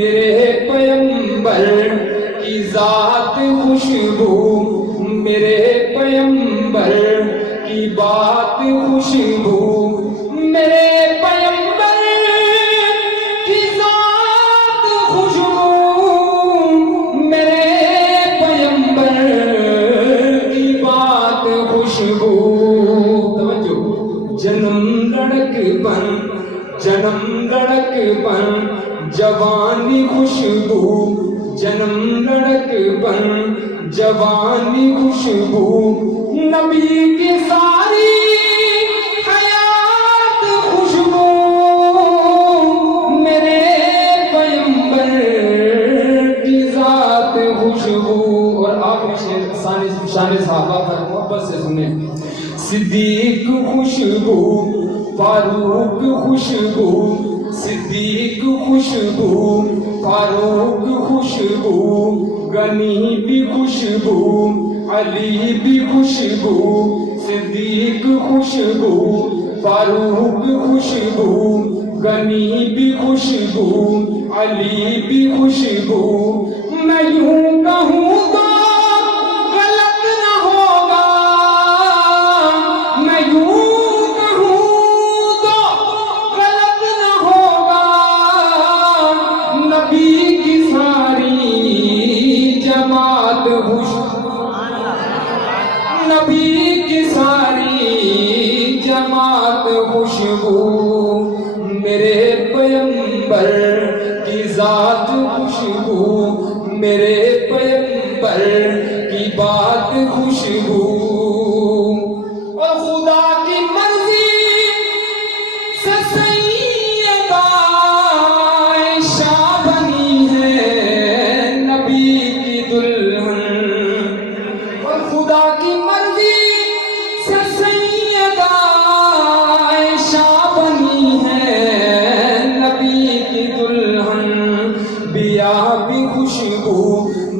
میرے پیغمبر کی ذات خوشبو، میرے پیغمبر کی بات خوشبو، میرے پیغمبر کی ذات خوشبو، میرے پیغمبر کی بات خوشبو۔ توجہ، جنم لڑک پن جوانی خوشبو، جنم لڑک پن جوانی خوشبو، نبی کی ساری حیات خوشبو، میرے پیغمبر کی ذات خوشبو۔ اور آخری شان صحابہ پر محبت سے سنیں۔ صدیق خوشبو، فاروق خوشبو، صدیق خوشبو، فاروق خوشبو، غنی بھی خوشبو، علی بھی خوشبو، صدیق خوشبو، فاروق خوشبو، غنی بھی خوشبو، علی بھی خوشبو۔ میں یوں کہوں تو غلط نہ ہوگا، میں یوں کہوں تو غلط نہ ہوگا، نبی کی ساری جماعت خوشبو، نبی کی ساری جماعت خوشبو، میرے پیغمبر کی ذات خوشبو، میرے پیغمبر کی بات خوشبو۔ اور خدا کی مرضی سے سیدہ عائشہ بنی ہے نبی کی دلہن، اور خدا کی مرضی سے سیدہ عائشہ بنی ہے نبی کی دلہن۔ بیاہ بھی خوشبو،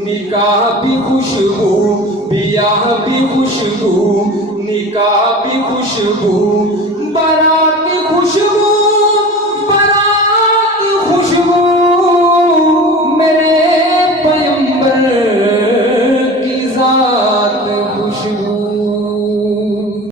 نکاح بھی خوشبو، بیاہ بھی خوشبو، نکاح بھی خوشبو، بارات بھی خوشبو،